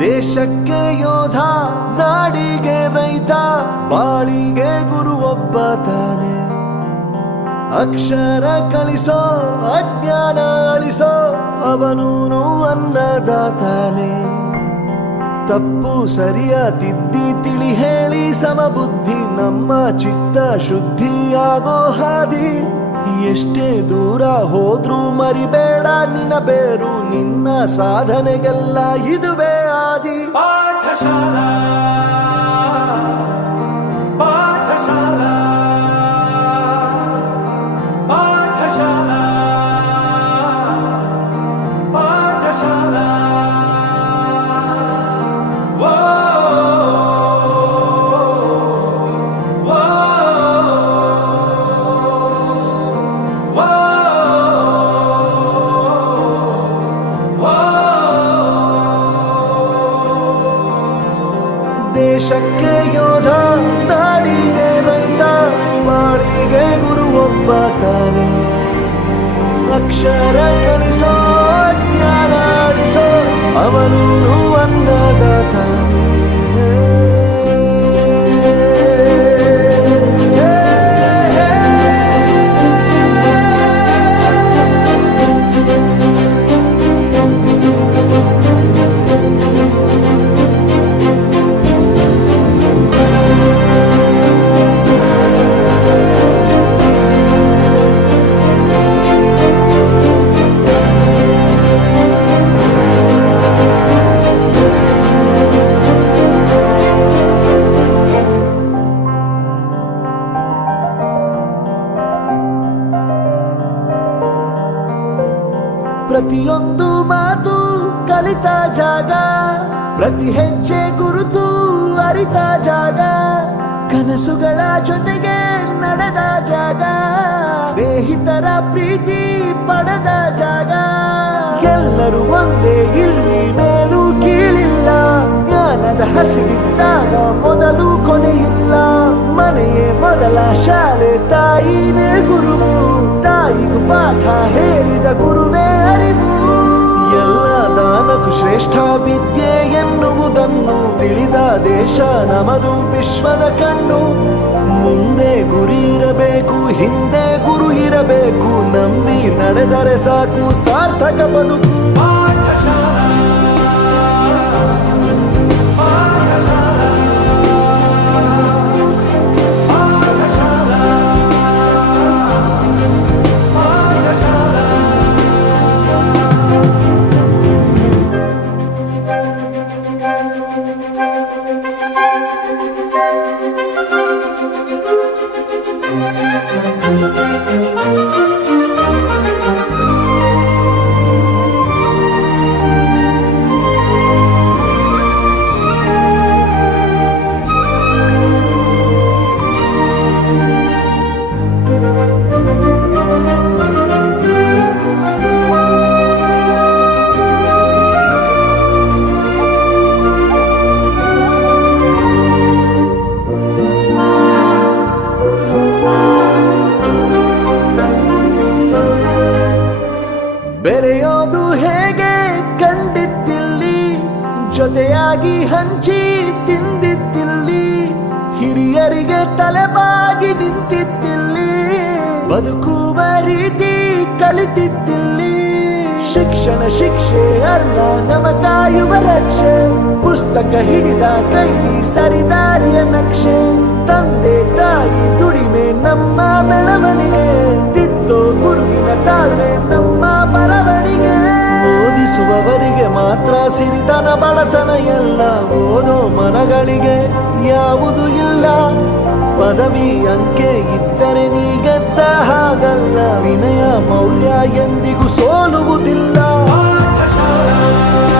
ದೇಶಕ್ಕೆ ಯೋಧ, ನಾಡಿಗೆ ರೈತ, ಬಾಳಿಗೆ ಗುರು ಒಬ್ಬ ತಾನೆ. ಅಕ್ಷರ ಕಲಿಸೋ, ಅಜ್ಞಾನ ಅಳಿಸೋ, ಅವನೂನು ಅನ್ನದಾತಾನೆ. ತಪ್ಪು ಸರಿಯ ತಿದ್ದಿ ತಿಳಿ ಹೇಳಿ ಸಮಬುದ್ಧಿ ನಮ್ಮ ಚಿತ್ತ ಶುದ್ಧಿಯಾಗೋ ಹಾದಿ. ಎಷ್ಟೇ ದೂರ ಹೋದ್ರೂ ಮರಿಬೇಡ ನಿನ್ನ ಬೇರು, ನಿನ್ನ ಸಾಧನೆಗೆಲ್ಲ ಇದುವೇ ಆದಿ. ಪಾಠಶಾಲಾ ಪಾಠಶಾಲಾ ಪಾಠಶಾಲಾ ಪಾಠಶಾಲಾ. ದೇಶಕ್ಕೆ ಯೋಧ, ನಾಡಿಗೆ ರೈತ, ಬಾಳಿಗೆ ಗುರು ಒಬ್ಬ ತಾನೆ. ಅಕ್ಷರ ಕಲಿಸೋ, ಜ್ಞಾನ ಅಳಿಸೋ, ಅವನೂನು ಅನ್ನದಾತಾನೆ. ಪ್ರತಿಯೊಂದು ಮಾತು ಕಲಿತ ಜಾಗ, ಪ್ರತಿ ಹೆಜ್ಜೆ ಗುರುತು ಅರಿತ ಜಾಗ, ಕನಸುಗಳ ಜೊತೆಗೆ ನಡೆದ ಜಾಗ, ಸ್ನೇಹಿತರ ಪ್ರೀತಿ ಪಡೆದ ಜಾಗ. ಎಲ್ಲರೂ ಒಂದೇ, ಇಲ್ಲಿ ಮೇಲೂ ಕೀಳಿಲ್ಲ, ಜ್ಞಾನದ ಹಸಿವಿದ್ದಾಗ ಮೊದಲು ಕೊನೆಯಿಲ್ಲ. ಮನೆಯೇ ಮೊದಲ ಶಾಲೆ, ತಾಯಿನೇ ಗುರುವು, ತಾಯಿಗೂ ಪಾಠ ಹೇಳಿದ ಗುರುವೇ ಅರಿವು. ಎಲ್ಲ ದಾನಕ್ಕೂ ಶ್ರೇಷ್ಠ ವಿದ್ಯೆ ಎನ್ನುವುದನ್ನು ತಿಳಿದ ದೇಶ ನಮದು, ವಿಶ್ವದ ಕಣ್ಣು. ಮುಂದೆ ಗುರಿ ಇರಬೇಕು, ಹಿಂದೆ ಗುರು ಇರಬೇಕು, ನಂಬಿ ನಡೆದರೆ ಸಾಕು ಸಾರ್ಥಕ ಬದುಕು. ಪಾಠಶಾಲಾ ಬೆರೆಯೋದು ಹೇಗೆ ಕಂಡಿದ್ದಿಲ್ಲಿ, ಜೊತೆಯಾಗಿ ಹಂಚಿ ತಿಂದಿದ್ದಿಲ್ಲಿ, ಹಿರಿಯರಿಗೆ ತಲೆಬಾಗಿ ನಿಂತಿದ್ದಿಲ್ಲಿ, ಬದುಕುವ ರೀತಿ ಕಲಿತಿದ್ದಿಲ್ಲಿ. ಶಿಕ್ಷಣ ಶಿಕ್ಷೆ ಅಲ್ಲ, ನಮ ಕಾಯುವ ರಕ್ಷೆ, ಪುಸ್ತಕ ಹಿಡಿದ ಕೈಲಿ ಸರಿದಾರಿಯ ನಕ್ಷೆ. ತಂದೆ ತಾಯಿ ದುಡಿಮೆ ನಮ್ಮ ಬೆಳವಣಿಗೆ, ತಿದ್ದೋ ಗುರುವಿನ ತಾಳ್ಮೆ ನಮ್ಮ ಬರವಣಿಗೆ. ಓದಿಸುವವರಿಗೆ ಮಾತ್ರ ಸಿರಿತನ ಬಡತನ ಎಲ್ಲ, ಓದೋ ಮನಗಳಿಗೆ ಯಾವುದು ಇಲ್ಲ. ಪದವಿ ಅಂಕೆ ಇದ್ದರೆ ನೀ ಗೆದ್ದ ಹಾಗಲ್ಲ, ವಿನಯ ಮೌಲ್ಯ ಎಂದಿಗೂ ಸೋಲುವುದಿಲ್ಲ. ಪಾಠಶಾಲಾ